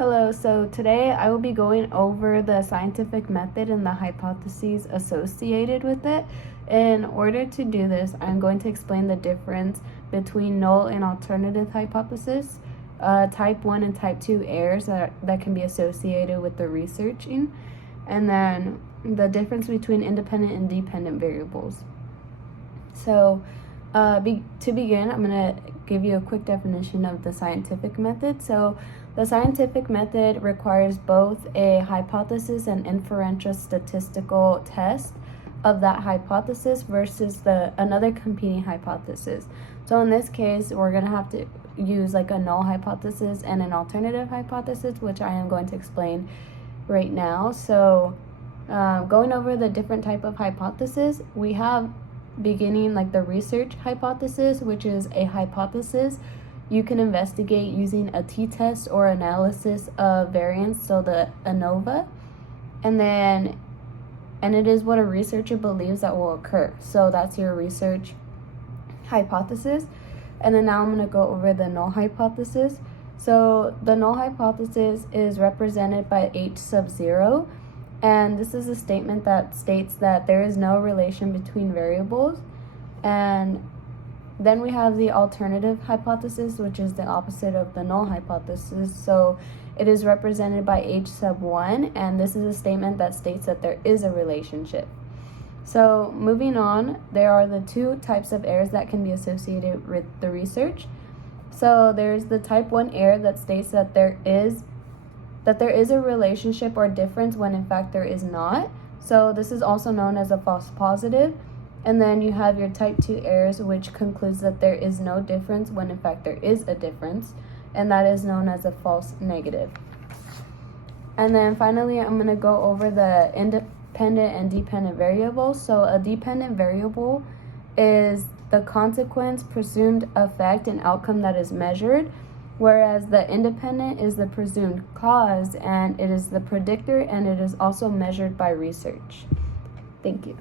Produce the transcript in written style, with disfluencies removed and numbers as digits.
Hello, so today I will be going over the scientific method and the hypotheses associated with it. In order to do this, I'm going to explain the difference between null and alternative hypothesis, type 1 and type 2 errors that can be associated with the researching, and then the difference between independent and dependent variables. So to begin, I'm going to give you a quick definition of the scientific method. So the scientific method requires both a hypothesis and inferential statistical test of that hypothesis versus another competing hypothesis. So in this case, we're going to have to use like a null hypothesis and an alternative hypothesis, which I am going to explain right now. So going over the different type of hypothesis, we have beginning like the research hypothesis, which is a hypothesis you can investigate using a t-test or analysis of variance, so the ANOVA, and it is what a researcher believes that will occur. So that's your research hypothesis. And then now I'm going to go over the null hypothesis. So the null hypothesis is represented by H sub 0, and this is a statement that states that there is no relation between variables. And then we have the alternative hypothesis, which is the opposite of the null hypothesis. So it is represented by H sub 1, and this is a statement that states that there is a relationship. So moving on, there are the two types of errors that can be associated with the research. So there's the type 1 error that states that there is a relationship or difference when in fact there is not. So this is also known as a false positive. And then you have your type 2 errors, which concludes that there is no difference when in fact there is a difference, and that is known as a false negative. And then finally, I'm going to go over the independent and dependent variables. So a dependent variable is the consequence, presumed effect, and outcome that is measured, whereas the independent is the presumed cause, and it is the predictor, and it is also measured by research. Thank you.